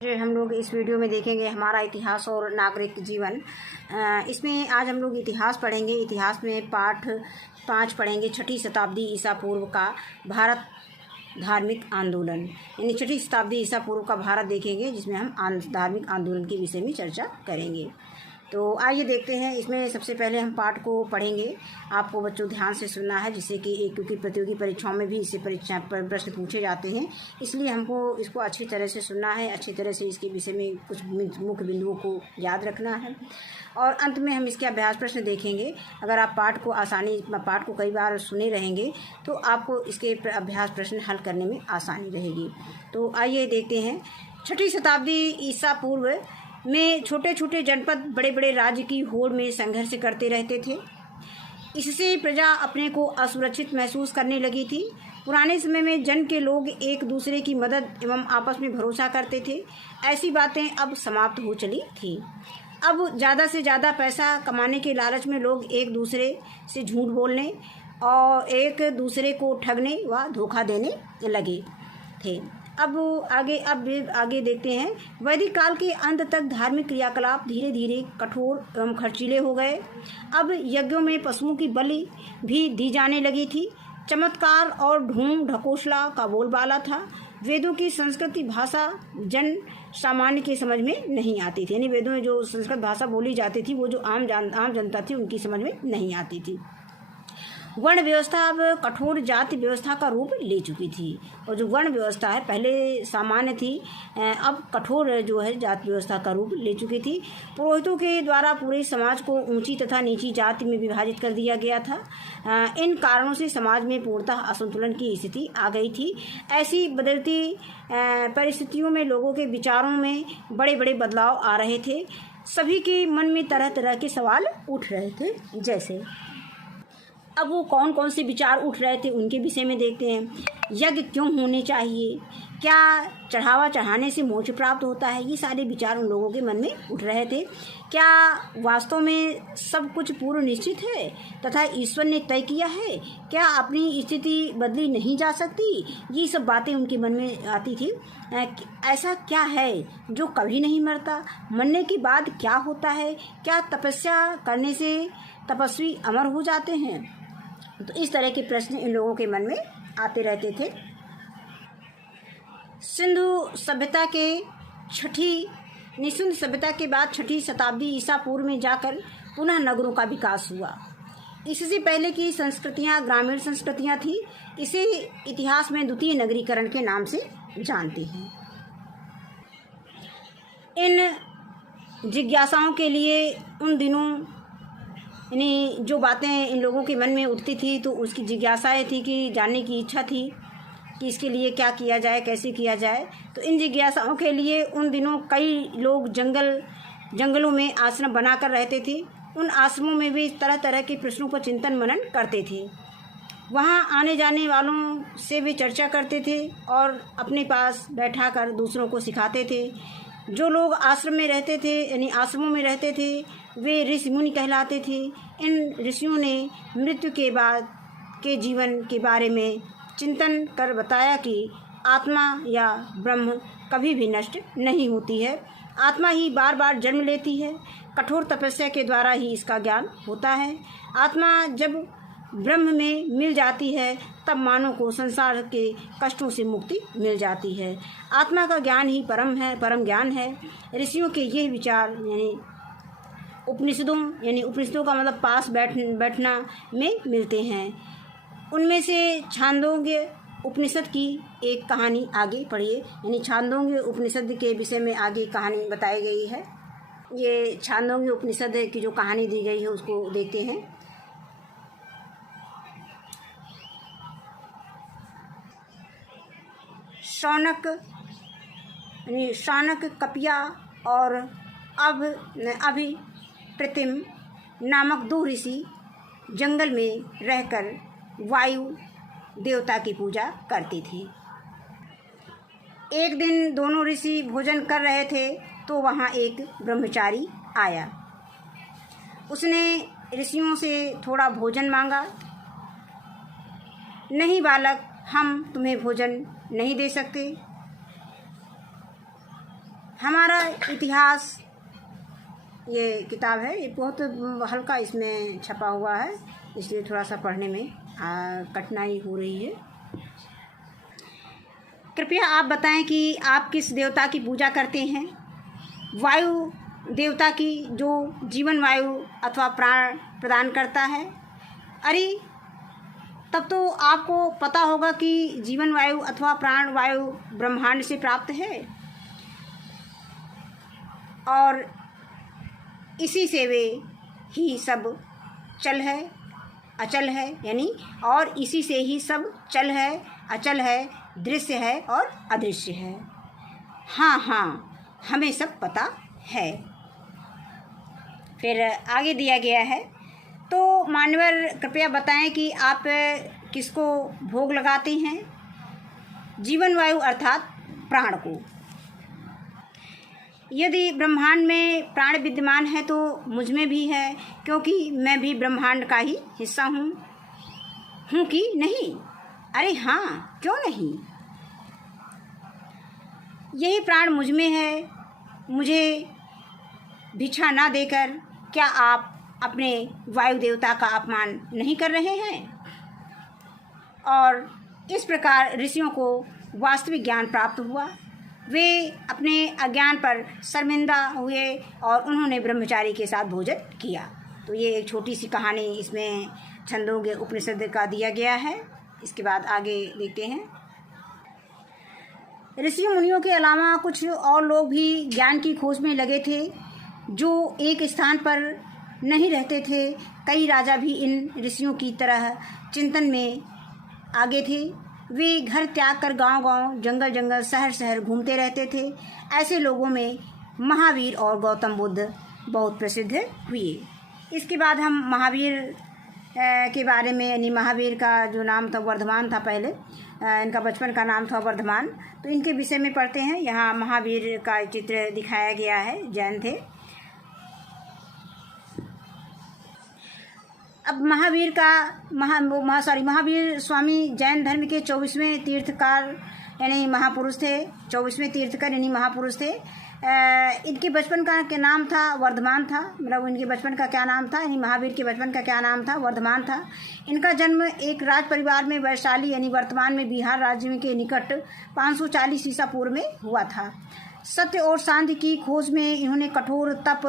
जो हम लोग इस वीडियो में देखेंगे हमारा इतिहास और नागरिक जीवन। इसमें आज हम लोग इतिहास पढ़ेंगे। इतिहास में पाठ 5 पढ़ेंगे। 6ठी शताब्दी ईसा पूर्व का भारत धार्मिक आंदोलन, यानी 6ठी शताब्दी ईसा पूर्व का भारत देखेंगे, जिसमें हम धार्मिक आंदोलन के विषय में चर्चा करेंगे। तो आइए देखते हैं। इसमें सबसे पहले हम पाठ को पढ़ेंगे। आपको बच्चों ध्यान से सुनना है, जिससे कि क्योंकि प्रतियोगी परीक्षाओं में भी इससे प्रश्न पूछे जाते हैं, इसलिए हमको इसको अच्छी तरह से सुनना है, अच्छी तरह से इसके विषय में कुछ मुख्य बिंदुओं को याद रखना है और अंत में हम इसके अभ्यास प्रश्न देखेंगे। अगर आप पाठ को कई बार सुने रहेंगे तो आपको इसके अभ्यास प्रश्न हल करने में आसानी रहेगी। तो आइए देखते हैं। 6ठी शताब्दी ईसा पूर्व में छोटे छोटे जनपद बड़े बड़े राज्य की होड़ में संघर्ष करते रहते थे। इससे प्रजा अपने को असुरक्षित महसूस करने लगी थी। पुराने समय में जन के लोग एक दूसरे की मदद एवं आपस में भरोसा करते थे। ऐसी बातें अब समाप्त हो चली थी। अब ज़्यादा से ज़्यादा पैसा कमाने के लालच में लोग एक दूसरे से झूठ बोलने और एक दूसरे को ठगने व धोखा देने लगे थे। अब आगे देखते हैं। वैदिक काल के अंत तक धार्मिक क्रियाकलाप धीरे धीरे कठोर एवं खर्चीले हो गए। अब यज्ञों में पशुओं की बलि भी दी जाने लगी थी। चमत्कार और ढूंढ ढकोसला का बोलबाला था। वेदों की संस्कृत भाषा जन सामान्य के समझ में नहीं आती थी, यानी वेदों में जो संस्कृत भाषा बोली जाती थी वो जो आम जनता थी उनकी समझ में नहीं आती थी। वर्ण व्यवस्था अब कठोर जाति व्यवस्था का रूप ले चुकी थी, और जो वर्ण व्यवस्था है पहले सामान्य थी, अब कठोर जो है जाति व्यवस्था का रूप ले चुकी थी। पुरोहितों के द्वारा पूरे समाज को ऊंची तथा नीची जाति में विभाजित कर दिया गया था। इन कारणों से समाज में पूर्णतः असंतुलन की स्थिति आ गई थी। ऐसी बदलती परिस्थितियों में लोगों के विचारों में बड़े बड़े बदलाव आ रहे थे। सभी के मन में तरह तरह के सवाल उठ रहे थे। जैसे अब वो कौन कौन से विचार उठ रहे थे उनके विषय में देखते हैं। यज्ञ क्यों होने चाहिए, क्या चढ़ावा चढ़ाने से मोक्ष प्राप्त होता है, ये सारे विचार उन लोगों के मन में उठ रहे थे। क्या वास्तव में सब कुछ पूर्व निश्चित है तथा ईश्वर ने तय किया है, क्या अपनी स्थिति बदली नहीं जा सकती, ये सब बातें उनके मन में आती थी। ऐसा क्या है जो कभी नहीं मरता, मरने के बाद क्या होता है, क्या तपस्या करने से तपस्वी अमर हो जाते हैं। तो इस तरह के प्रश्न इन लोगों के मन में आते रहते थे। सिंधु सभ्यता के बाद 6ठी शताब्दी ईसा पूर्व में जाकर पुनः नगरों का विकास हुआ। इससे पहले की संस्कृतियां ग्रामीण संस्कृतियां थी। इसे इतिहास में द्वितीय नगरीकरण के नाम से जानते हैं। इन जिज्ञासाओं के लिए उन दिनों यानी जो बातें इन लोगों के मन में उठती थी, तो उसकी जिज्ञासाएँ थी कि जानने की इच्छा थी कि इसके लिए क्या किया जाए, कैसे किया जाए। तो इन जिज्ञासाओं के लिए उन दिनों कई लोग जंगलों में आश्रम बनाकर रहते थे। उन आश्रमों में भी तरह तरह के प्रश्नों पर चिंतन मनन करते थे। वहाँ आने जाने वालों से भी चर्चा करते थे और अपने पास बैठा कर दूसरों को सिखाते थे। जो लोग आश्रम में रहते थे यानी आश्रमों में रहते थे वे ऋषि मुनि कहलाते थे। इन ऋषियों ने मृत्यु के बाद के जीवन के बारे में चिंतन कर बताया कि आत्मा या ब्रह्म कभी भी नष्ट नहीं होती है। आत्मा ही बार बार जन्म लेती है। कठोर तपस्या के द्वारा ही इसका ज्ञान होता है। आत्मा जब ब्रह्म में मिल जाती है तब मानव को संसार के कष्टों से मुक्ति मिल जाती है। आत्मा का ज्ञान ही परम ज्ञान है। ऋषियों के ये विचार यानी उपनिषदों का मतलब पास बैठना में मिलते हैं। उनमें से छांदोग्य उपनिषद की एक कहानी आगे पढ़िए, यानी छांदोग्य उपनिषद के विषय में आगे कहानी बताई गई है। ये छांदोग्य उपनिषद की जो कहानी दी गई है उसको देखते हैं। शौनक कपिया और अभिप्रतिम नामक 2 ऋषि जंगल में रहकर वायु देवता की पूजा करते थे। एक दिन दोनों ऋषि भोजन कर रहे थे तो वहाँ एक ब्रह्मचारी आया। उसने ऋषियों से थोड़ा भोजन मांगा। नहीं बालक, हम तुम्हें भोजन नहीं दे सकते। हमारा इतिहास ये किताब है, ये बहुत हल्का इसमें छपा हुआ है, इसलिए थोड़ा सा पढ़ने में कठिनाई हो रही है। कृपया आप बताएं कि आप किस देवता की पूजा करते हैं। वायु देवता की, जो जीवन वायु अथवा प्राण प्रदान करता है। अरे तब तो आपको पता होगा कि जीवन वायु अथवा प्राण वायु ब्रह्मांड से प्राप्त है और इसी से वे ही सब चल है अचल है, यानी और इसी से ही सब चल है अचल है, दृश्य है और अदृश्य है। हाँ हाँ, हमें सब पता है। फिर आगे दिया गया है, तो मान्यवर कृपया बताएं कि आप किसको भोग लगाते हैं। जीवन वायु अर्थात प्राण को। यदि ब्रह्मांड में प्राण विद्यमान है तो मुझ में भी है, क्योंकि मैं भी ब्रह्मांड का ही हिस्सा हूँ कि नहीं? अरे हाँ, क्यों नहीं। यही प्राण मुझ में है। मुझे भिक्षा ना देकर क्या आप अपने वायु देवता का अपमान नहीं कर रहे हैं? और इस प्रकार ऋषियों को वास्तविक ज्ञान प्राप्त हुआ। वे अपने अज्ञान पर शर्मिंदा हुए और उन्होंने ब्रह्मचारी के साथ भोजन किया। तो ये एक छोटी सी कहानी इसमें छंदोग्य उपनिषद का दिया गया है। इसके बाद आगे देखते हैं। ऋषि मुनियों के अलावा कुछ और लोग भी ज्ञान की खोज में लगे थे, जो एक स्थान पर नहीं रहते थे। कई राजा भी इन ऋषियों की तरह चिंतन में आगे थे। वे घर त्याग कर गांव-गांव, जंगल-जंगल, शहर-शहर घूमते रहते थे। ऐसे लोगों में महावीर और गौतम बुद्ध बहुत प्रसिद्ध हुए। इसके बाद हम महावीर के बारे में, यानी महावीर का जो नाम था वर्धमान था पहले, इनका बचपन का नाम था वर्धमान, तो इनके विषय में पढ़ते हैं। यहाँ महावीर का चित्र दिखाया गया है। जैन थे। अब महावीर स्वामी जैन धर्म के 24वें तीर्थकार यानी महापुरुष थे। 24वें तीर्थकर यानी महापुरुष थे। इनके बचपन का नाम था वर्धमान था। मतलब इनके बचपन का क्या नाम था, यानी महावीर के बचपन का क्या नाम था, वर्धमान था। इनका जन्म एक राज परिवार में वैशाली यानी वर्तमान में बिहार राज्य के निकट 540 ईसा पूर्व में हुआ था। सत्य और शांति की खोज में इन्होंने कठोर तप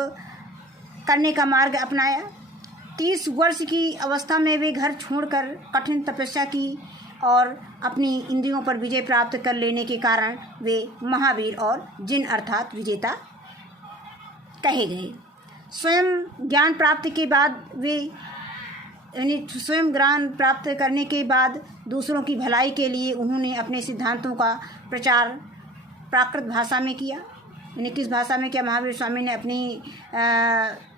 करने का मार्ग अपनाया। 30 वर्ष की अवस्था में वे घर छोड़कर कठिन तपस्या की और अपनी इंद्रियों पर विजय प्राप्त कर लेने के कारण वे महावीर और जिन अर्थात विजेता कहे गए। स्वयं ज्ञान प्राप्त के बाद स्वयं ज्ञान प्राप्त करने के बाद दूसरों की भलाई के लिए उन्होंने अपने सिद्धांतों का प्रचार प्राकृत भाषा में किया। यानी किस भाषा में किया? महावीर स्वामी ने अपनी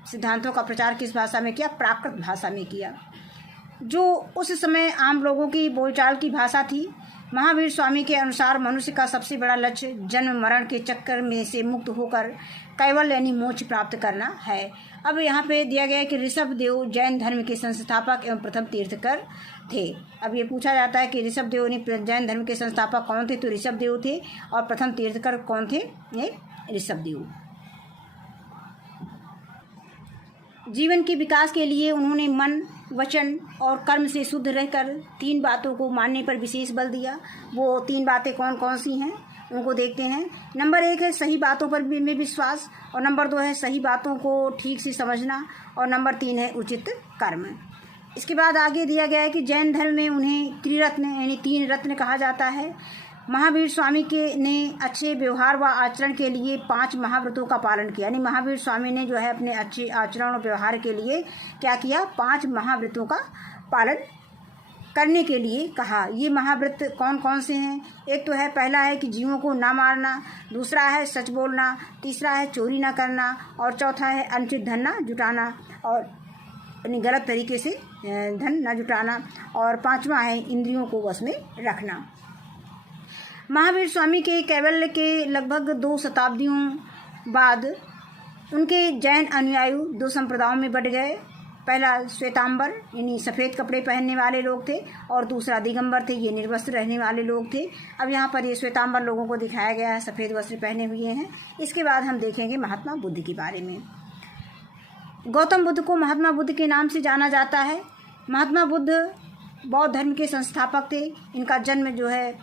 सिद्धांतों का प्रचार किस भाषा में किया? प्राकृत भाषा में किया, जो उस समय आम लोगों की बोलचाल की भाषा थी। महावीर स्वामी के अनुसार मनुष्य का सबसे बड़ा लक्ष्य जन्म मरण के चक्कर में से मुक्त होकर कैवल्य यानी मोक्ष प्राप्त करना है। अब यहाँ पे दिया गया है कि ऋषभ देव जैन धर्म के संस्थापक एवं प्रथम तीर्थकर थे। अब ये पूछा जाता है कि ऋषभ देव ने जैन धर्म के संस्थापक कौन थे? तो ऋषभ देव थे। और प्रथम तीर्थकर कौन थे? ये ऋषभ देव। जीवन के विकास के लिए उन्होंने मन, वचन और कर्म से शुद्ध रहकर 3 बातों को मानने पर विशेष बल दिया। वो 3 बातें कौन कौन सी हैं उनको देखते हैं। नंबर 1 है सही बातों पर में विश्वास, और नंबर 2 है सही बातों को ठीक से समझना, और नंबर 3 है उचित कर्म। इसके बाद आगे दिया गया है कि जैन धर्म में उन्हें त्रिरत्न यानी 3 रत्न कहा जाता है। महावीर स्वामी ने अच्छे व्यवहार व आचरण के लिए 5 महाव्रतों का पालन किया। यानी महावीर स्वामी ने जो है अपने अच्छे आचरण और व्यवहार के लिए क्या किया? 5 महाव्रतों का पालन करने के लिए कहा। ये महाव्रत कौन कौन से हैं? एक तो है, पहला है कि जीवों को ना मारना, दूसरा है सच बोलना, तीसरा है चोरी ना करना, और चौथा है अनुचित धन ना जुटाना और यानी गलत तरीके से धन ना जुटाना, और 5वां है इंद्रियों को वश में रखना। महावीर स्वामी के कैवल्य के लगभग 2 शताब्दियों बाद उनके जैन अनुयायी 2 संप्रदायों में बट गए। पहला श्वेतांबर यानी सफ़ेद कपड़े पहनने वाले लोग थे, और दूसरा दिगंबर थे, ये निर्वस्त्र रहने वाले लोग थे। अब यहाँ पर ये श्वेतांबर लोगों को दिखाया गया है, सफ़ेद वस्त्र पहने हुए हैं। इसके बाद हम देखेंगे महात्मा बुद्ध के बारे में। गौतम बुद्ध को महात्मा बुद्ध के नाम से जाना जाता है। महात्मा बुद्ध बौद्ध धर्म के संस्थापक थे। इनका जन्म जो है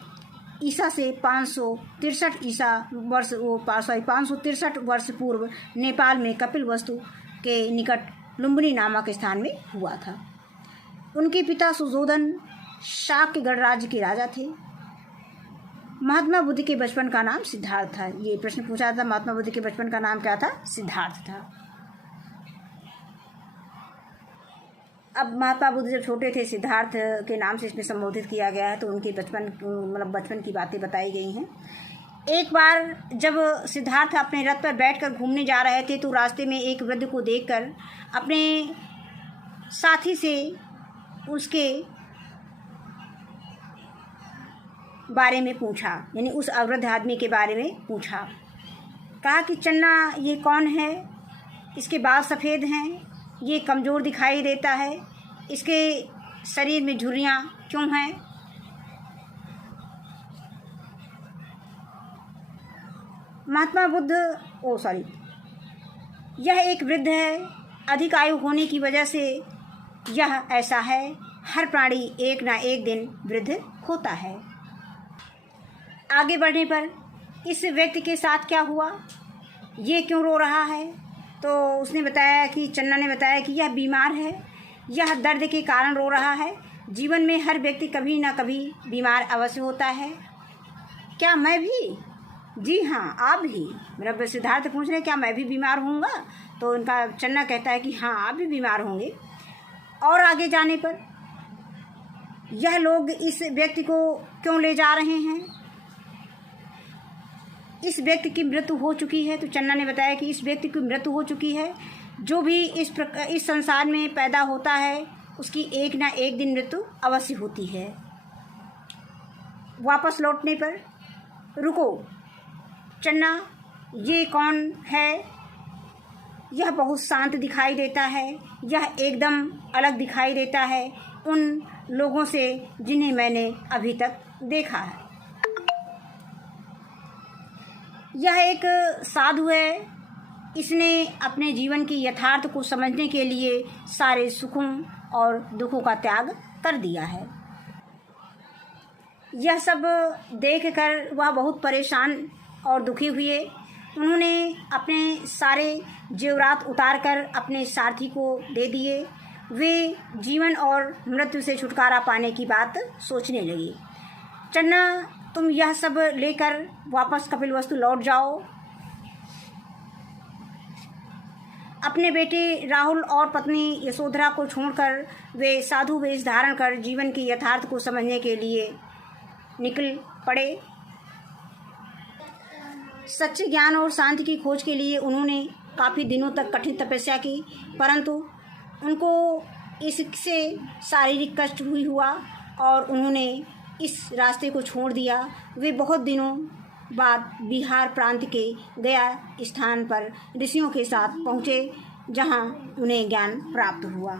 ईसा से 563 वर्ष पूर्व नेपाल में कपिलवस्तु के निकट लुम्बिनी नामक स्थान में हुआ था। उनके पिता सुधोधन शाक्य गणराज्य के राजा थे। महात्मा बुद्ध के बचपन का नाम सिद्धार्थ था। ये प्रश्न पूछा था, महात्मा बुद्ध के बचपन का नाम क्या था? सिद्धार्थ था। अब महात्मा बुद्ध जब छोटे थे, सिद्धार्थ के नाम से इसमें संबोधित किया गया है, तो उनके बचपन की बातें बताई गई हैं। एक बार जब सिद्धार्थ अपने रथ पर बैठकर घूमने जा रहे थे, तो रास्ते में एक वृद्ध को देखकर अपने साथी से उसके बारे में पूछा, यानी उस अवृद्ध आदमी के बारे में पूछा। कहा कि चन्ना, ये कौन है? इसके बाल सफ़ेद हैं, ये कमज़ोर दिखाई देता है, इसके शरीर में झुर्रियाँ क्यों हैं? महात्मा बुद्ध यह एक वृद्ध है, अधिक आयु होने की वजह से यह ऐसा है। हर प्राणी एक ना एक दिन वृद्ध होता है। आगे बढ़ने पर इस व्यक्ति के साथ क्या हुआ, ये क्यों रो रहा है? तो उसने बताया कि चन्ना ने बताया कि यह बीमार है, यह दर्द के कारण रो रहा है। जीवन में हर व्यक्ति कभी ना कभी बीमार अवश्य होता है। क्या मैं भी? जी हाँ, आप भी। मेरा सिद्धार्थ पूछ रहे क्या मैं भी बीमार होऊंगा? तो उनका चन्ना कहता है कि हाँ, आप भी बीमार होंगे। और आगे जाने पर यह लोग इस व्यक्ति को क्यों ले जा रहे हैं? इस व्यक्ति की मृत्यु हो चुकी है। तो चन्ना ने बताया कि इस व्यक्ति की मृत्यु हो चुकी है। जो भी इस संसार में पैदा होता है, उसकी एक ना एक दिन मृत्यु अवश्य होती है। वापस लौटने पर रुको चन्ना, ये कौन है? यह बहुत शांत दिखाई देता है, यह एकदम अलग दिखाई देता है उन लोगों से जिन्हें मैंने अभी तक देखा है। यह एक साधु है। इसने अपने जीवन की यथार्थ को समझने के लिए सारे सुखों और दुखों का त्याग कर दिया है। यह सब देखकर वह बहुत परेशान और दुखी हुए। उन्होंने अपने सारे जेवरात उतारकर अपने सारथी को दे दिए। वे जीवन और मृत्यु से छुटकारा पाने की बात सोचने लगी। चन्ना, तुम यह सब लेकर वापस कपिलवस्तु लौट जाओ। अपने बेटे राहुल और पत्नी यशोधरा को छोड़कर वे साधु वेश धारण कर जीवन की यथार्थ को समझने के लिए निकल पड़े। सच्चे ज्ञान और शांति की खोज के लिए उन्होंने काफ़ी दिनों तक कठिन तपस्या की, परंतु उनको इससे शारीरिक कष्ट हुआ और उन्होंने इस रास्ते को छोड़ दिया। वे बहुत दिनों बाद बिहार प्रांत के गया स्थान पर ऋषियों के साथ पहुँचे, जहाँ उन्हें ज्ञान प्राप्त हुआ।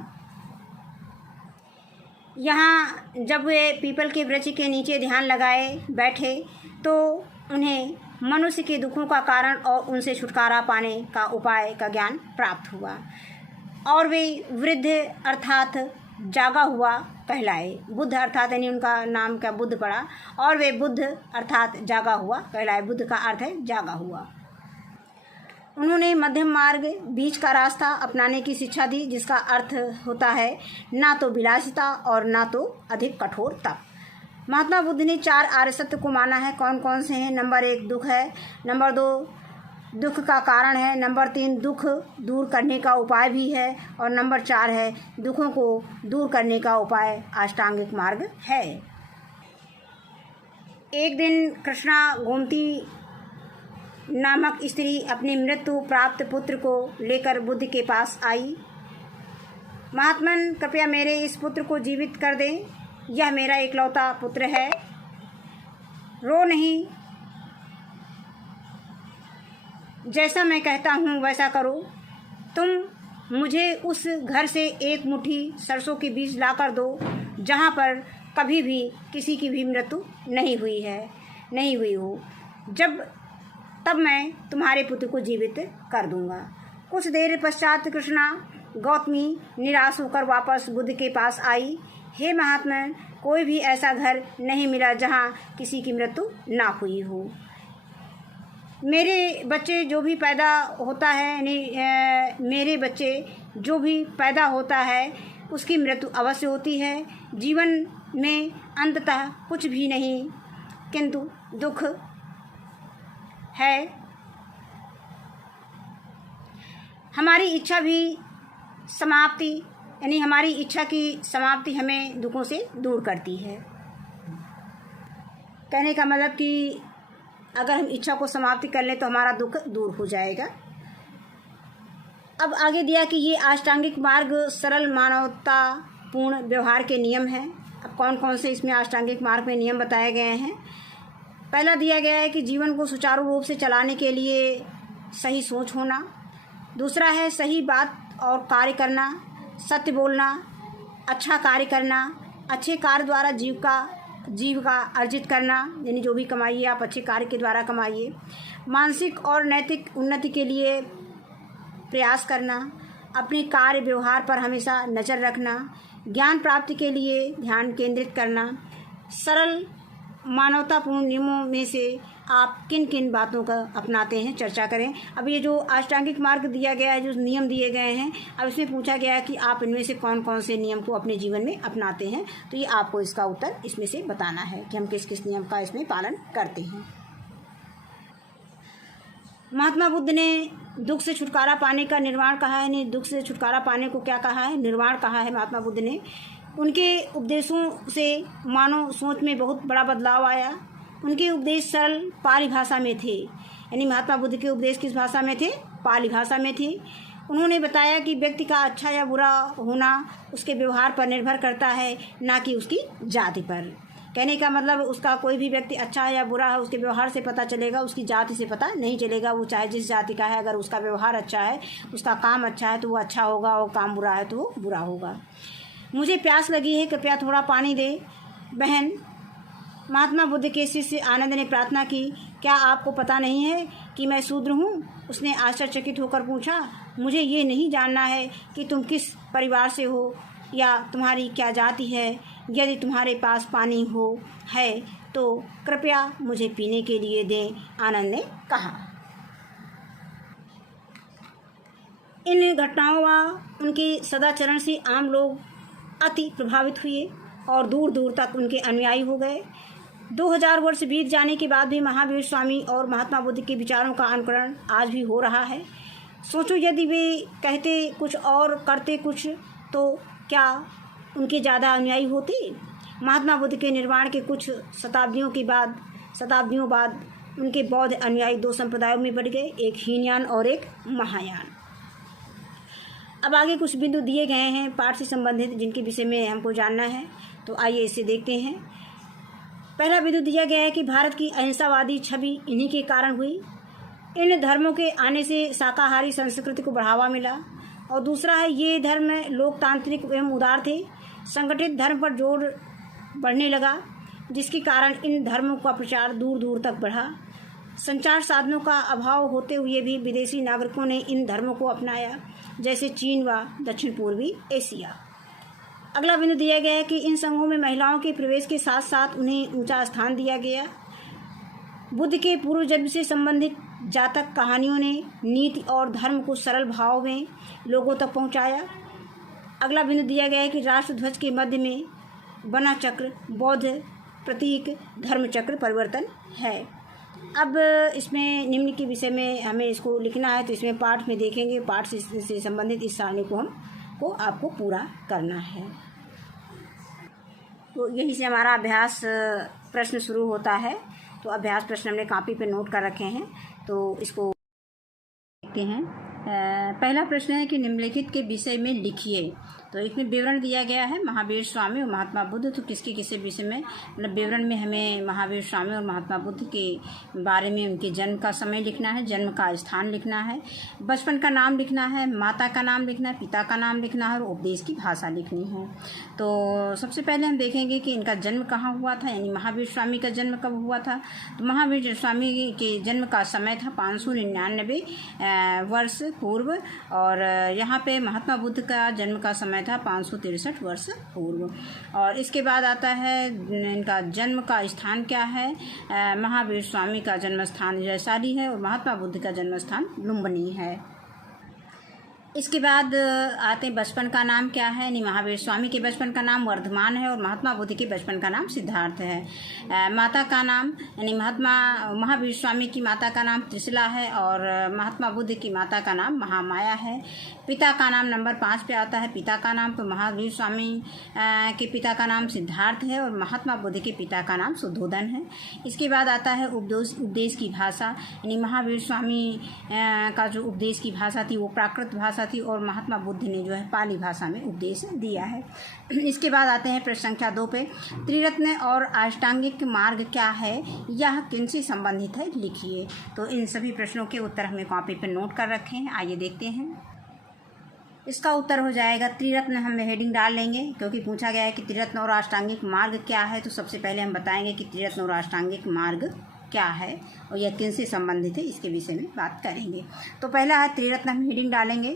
यहाँ जब वे पीपल के वृक्ष के नीचे ध्यान लगाए बैठे, तो उन्हें मनुष्य के दुखों का कारण और उनसे छुटकारा पाने का उपाय का ज्ञान प्राप्त हुआ, और वे वृद्ध अर्थात जागा हुआ कहलाए। बुद्ध अर्थात यानी उनका नाम क्या बुद्ध पड़ा, और वे बुद्ध अर्थात जागा हुआ कहलाए। बुद्ध का अर्थ है जागा हुआ। उन्होंने मध्यम मार्ग, बीच का रास्ता अपनाने की शिक्षा दी, जिसका अर्थ होता है ना तो विलासिता और ना तो अधिक कठोर तप। महात्मा बुद्ध ने 4 आर्य सत्य को माना है। कौन कौन से हैं? नंबर 1 दुख है, नंबर 2 दुख का कारण है, नंबर 3 दुख दूर करने का उपाय भी है, और नंबर 4 है दुखों को दूर करने का उपाय अष्टांगिक मार्ग है। एक दिन कृष्णा गोमती नामक स्त्री अपनी मृत्यु प्राप्त पुत्र को लेकर बुद्ध के पास आई। महात्मन, कृपया मेरे इस पुत्र को जीवित कर दें, यह मेरा इकलौता पुत्र है। रो नहीं, जैसा मैं कहता हूँ वैसा करो। तुम मुझे उस घर से एक मुट्ठी सरसों के बीज लाकर दो जहाँ पर कभी भी किसी की भी मृत्यु नहीं हुई हो। तब मैं तुम्हारे पुत्र को जीवित कर दूंगा। कुछ देर पश्चात कृष्णा गौतमी निराश होकर वापस बुद्ध के पास आई। हे महात्मा, कोई भी ऐसा घर नहीं मिला जहाँ किसी की मृत्यु ना हुई हो। मेरे बच्चे जो भी पैदा होता है उसकी मृत्यु अवश्य होती है। जीवन में अंततः कुछ भी नहीं किंतु दुख है। हमारी इच्छा की समाप्ति हमें दुखों से दूर करती है। कहने का मतलब कि अगर हम इच्छा को समाप्ति कर लें तो हमारा दुख दूर हो जाएगा। अब आगे दिया कि ये अष्टांगिक मार्ग सरल मानवतापूर्ण व्यवहार के नियम हैं। अब कौन कौन से इसमें अष्टांगिक मार्ग में नियम बताए गए हैं। पहला दिया गया है कि जीवन को सुचारू रूप से चलाने के लिए सही सोच होना। दूसरा है सही बात और कार्य करना, सत्य बोलना, अच्छा कार्य करना, अच्छे कार्य द्वारा जीविका अर्जित करना, यानी जो भी कमाइए आप अच्छे कार्य के द्वारा कमाइए। मानसिक और नैतिक उन्नति के लिए प्रयास करना, अपने कार्य व्यवहार पर हमेशा नज़र रखना, ज्ञान प्राप्ति के लिए ध्यान केंद्रित करना। सरल मानवतापूर्ण नियमों में से आप किन किन बातों का अपनाते हैं, चर्चा करें। अब ये जो अष्टांगिक मार्ग दिया गया है, जो नियम दिए गए हैं, अब इसमें पूछा गया है कि आप इनमें से कौन कौन से नियम को अपने जीवन में अपनाते हैं। तो ये आपको इसका उत्तर इसमें से बताना है कि हम किस किस नियम का इसमें पालन करते हैं। महात्मा बुद्ध ने दुख से छुटकारा पाने का निर्वाण कहा है। नहीं, दुख से छुटकारा पाने को क्या कहा है? निर्वाण कहा है महात्मा बुद्ध ने। उनके उपदेशों से मानव सोच में बहुत बड़ा बदलाव आया। उनके उपदेश सरल पाली भाषा में थे। यानी महात्मा बुद्ध के उपदेश किस भाषा में थे? पाली भाषा में थे। उन्होंने बताया कि व्यक्ति का अच्छा या बुरा होना उसके व्यवहार पर निर्भर करता है, ना कि उसकी जाति पर। कहने का मतलब उसका कोई भी व्यक्ति अच्छा है या बुरा है उसके व्यवहार से पता चलेगा, उसकी जाति से पता नहीं चलेगा। वो चाहे जिस जाति का है, अगर उसका व्यवहार अच्छा है, उसका काम अच्छा है तो वो अच्छा होगा, और काम बुरा है तो वो बुरा होगा। मुझे प्यास लगी है, कृपया थोड़ा पानी दे बहन। महात्मा बुद्ध के शिष्य आनंद ने प्रार्थना की, क्या आपको पता नहीं है कि मैं शूद्र हूँ? उसने आश्चर्यचकित होकर पूछा, मुझे ये नहीं जानना है कि तुम किस परिवार से हो या तुम्हारी क्या जाति है। यदि तुम्हारे पास पानी है तो कृपया मुझे पीने के लिए दें, आनंद ने कहा। इन घटनाओं व उनके सदाचरण से आम लोग अति प्रभावित हुए और दूर दूर तक उनके अनुयायी हो गए। 2000 वर्ष बीत जाने के बाद भी महावीर स्वामी और महात्मा बुद्ध के विचारों का अनुकरण आज भी हो रहा है। सोचो, यदि वे कहते कुछ और करते कुछ, तो क्या उनके ज़्यादा अनुयायी होते? महात्मा बुद्ध के निर्वाण के कुछ शताब्दियों बाद उनके बौद्ध अनुयायी दो संप्रदायों में बढ़ गए, एक हीनयान और एक महायान। अब आगे कुछ बिंदु दिए गए हैं पाठ से संबंधित, जिनके विषय में हमको जानना है, तो आइए इसे देखते हैं। पहला बिंदु दिया गया है कि भारत की अहिंसावादी छवि इन्हीं के कारण हुई। इन धर्मों के आने से शाकाहारी संस्कृति को बढ़ावा मिला। और दूसरा है, ये धर्म लोकतांत्रिक एवं उदार थे। संगठित धर्म पर जोर बढ़ने लगा, जिसके कारण इन धर्मों का प्रचार दूर दूर तक बढ़ा। संचार साधनों का अभाव होते हुए भी विदेशी नागरिकों ने इन धर्मों को अपनाया, जैसे चीन व दक्षिण पूर्वी एशिया। अगला बिंदु दिया गया है कि इन संघों में महिलाओं के प्रवेश के साथ साथ उन्हें ऊंचा स्थान दिया गया। बुद्ध के पूर्व जन्म से संबंधित जातक कहानियों ने नीति और धर्म को सरल भाव में लोगों तक पहुंचाया। अगला बिंदु दिया गया है कि राष्ट्रध्वज के मध्य में बना चक्र बौद्ध प्रतीक धर्म चक्र परिवर्तन है। अब इसमें निम्न के विषय में हमें इसको लिखना है, तो इसमें पाठ में देखेंगे। पाठ से संबंधित इस सारणी को आपको पूरा करना है। तो यहीं से हमारा अभ्यास प्रश्न शुरू होता है। तो अभ्यास प्रश्न हमने कॉपी पे नोट कर रखे हैं, तो इसको देखते हैं। पहला प्रश्न है कि निम्नलिखित के विषय में लिखिए। तो इसमें विवरण दिया गया है महावीर स्वामी और महात्मा बुद्ध। तो किसके किसी विषय में मतलब विवरण में हमें महावीर स्वामी और महात्मा बुद्ध के बारे में उनके जन्म का समय लिखना है, जन्म का स्थान लिखना है, बचपन का नाम लिखना है, माता का नाम लिखना है, पिता का नाम लिखना है और उपदेश की भाषा लिखनी है। तो सबसे पहले हम देखेंगे कि इनका जन्म कहाँ हुआ था, यानी महावीर स्वामी का जन्म कब हुआ था। तो महावीर स्वामी के जन्म का समय था 599 वर्ष पूर्व, और यहाँ पे महात्मा बुद्ध का जन्म का समय था 563 वर्ष पूर्व। और इसके बाद आता है इनका जन्म का स्थान क्या है। महावीर स्वामी का जन्म स्थान वैशाली है और महात्मा बुद्ध का जन्म स्थान लुम्बिनी है। इसके बाद आते हैं बचपन का नाम क्या है, यानी महावीर स्वामी के बचपन का नाम वर्धमान है और महात्मा बुद्ध के बचपन का नाम सिद्धार्थ है। माता का नाम यानी महावीर स्वामी की माता का नाम त्रिशला है और महात्मा बुद्ध की माता का नाम महामाया है। पिता का नाम नंबर 5 पे आता है। पिता का नाम तो महावीर स्वामी के पिता का नाम सिद्धार्थ है और महात्मा बुद्ध के पिता का नाम शुद्धोधन है। इसके बाद आता है उपदेश की भाषा, यानी महावीर स्वामी का जो उपदेश की भाषा थी वो प्राकृत भाषा थी और महात्मा बुद्ध ने जो है पाली भाषा में उपदेश दिया है। इसके बाद आते हैं प्रश्न संख्या 2 पे, त्रिरत्न और अष्टांगिक मार्ग क्या है, यह किनसे संबंधित है, लिखिए। तो इन सभी प्रश्नों के उत्तर हमें कॉपी पर नोट कर रखे हैं, आइए देखते हैं। इसका उत्तर हो जाएगा त्रिरत्न। हम हेडिंग डाल लेंगे क्योंकि पूछा गया है कि त्रिरत्न और अष्टांगिक मार्ग क्या है। तो सबसे पहले हम बताएंगे कि त्रिरत्न और अष्टांगिक मार्ग क्या है और यह किनसे संबंधित है, इसके विषय में बात करेंगे। तो पहला है त्रिरत्न, हम हेडिंग डालेंगे।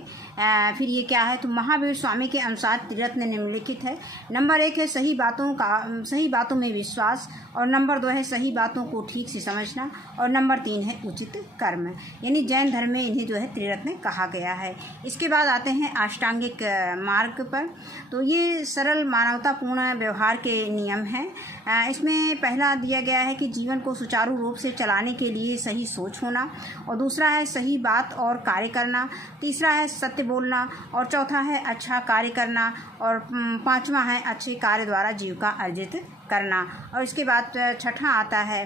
फिर ये क्या है, तो महावीर स्वामी के अनुसार त्रिरत्न निम्नलिखित है। नंबर 1 है सही बातों में विश्वास, और नंबर 2 है सही बातों को ठीक से समझना, और नंबर 3 है उचित कर्म। यानी जैन धर्म में इन्हें जो है त्रिरत्न कहा गया है। इसके बाद आते हैं अष्टांगिक मार्ग पर। तो ये सरल मानवतापूर्ण व्यवहार के नियम हैं। इसमें पहला दिया गया है कि जीवन को सुचारू रूप से चलाने के लिए सही सोच होना, और दूसरा है सही बात और कार्य करना, तीसरा है सत्य बोलना, और चौथा है अच्छा कार्य करना, और पांचवा है अच्छे कार्य द्वारा जीविका अर्जित करना। और इसके बाद छठा आता है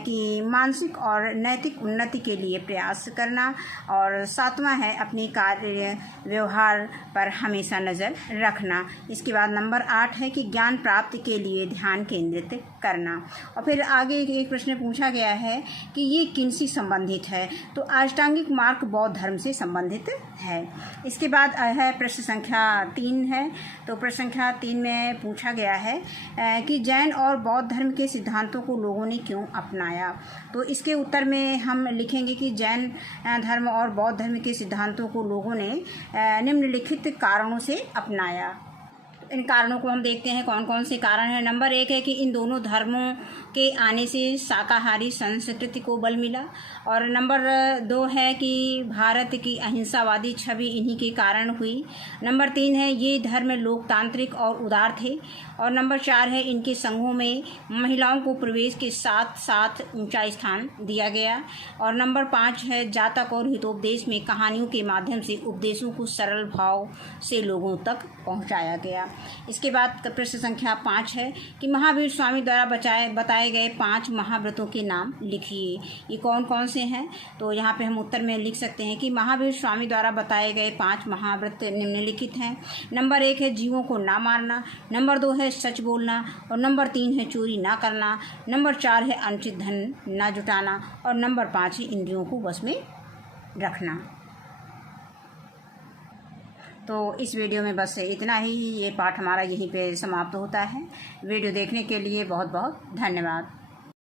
कि मानसिक और नैतिक उन्नति के लिए प्रयास करना, और सातवां है अपनी कार्य व्यवहार पर हमेशा नज़र रखना। इसके बाद नंबर 8 है कि ज्ञान प्राप्ति के लिए ध्यान केंद्रित करना। और फिर आगे एक प्रश्न पूछा गया है कि ये किनसे संबंधित है। तो अष्टांगिक मार्ग बौद्ध धर्म से संबंधित है। इसके बाद है प्रश्न संख्या 3 है। तो प्रश्न संख्या 3 में पूछा गया है कि जैन और बौद्ध धर्म के सिद्धांतों को लोगों ने क्यों अपनाया। तो इसके उत्तर में हम लिखेंगे कि जैन धर्म और बौद्ध धर्म के सिद्धांतों को लोगों ने निम्नलिखित कारणों से अपनाया। इन कारणों को हम देखते हैं कौन कौन से कारण हैं। नंबर 1 है कि इन दोनों धर्मों के आने से शाकाहारी संस्कृति को बल मिला, और नंबर 2 है कि भारत की अहिंसावादी छवि इन्हीं के कारण हुई। नंबर 3 है ये धर्म लोकतांत्रिक और उदार थे, और नंबर 4 है इनके संघों में महिलाओं को प्रवेश के साथ साथ ऊंचा स्थान दिया गया, और नंबर 5 है जातक और हितोपदेश में कहानियों के माध्यम से उपदेशों को सरल भाव से लोगों तक पहुंचाया गया। इसके बाद प्रश्न संख्या 5 है कि महावीर स्वामी द्वारा बताए गए 5 महाव्रतों के नाम लिखिए। ये कौन कौन से हैं। तो यहाँ पे हम उत्तर में लिख सकते हैं कि महावीर स्वामी द्वारा बताए गए 5 महाव्रत निम्नलिखित हैं। नंबर 1 है जीवों को ना मारना, नंबर 2 है सच बोलना, और नंबर 3 है चोरी ना करना, नंबर 4 है अनुचित धन ना जुटाना, और नंबर 5 है इंद्रियों को वश में रखना। तो इस वीडियो में बस इतना ही। ये पाठ हमारा यहीं पे समाप्त होता है। वीडियो देखने के लिए बहुत बहुत धन्यवाद।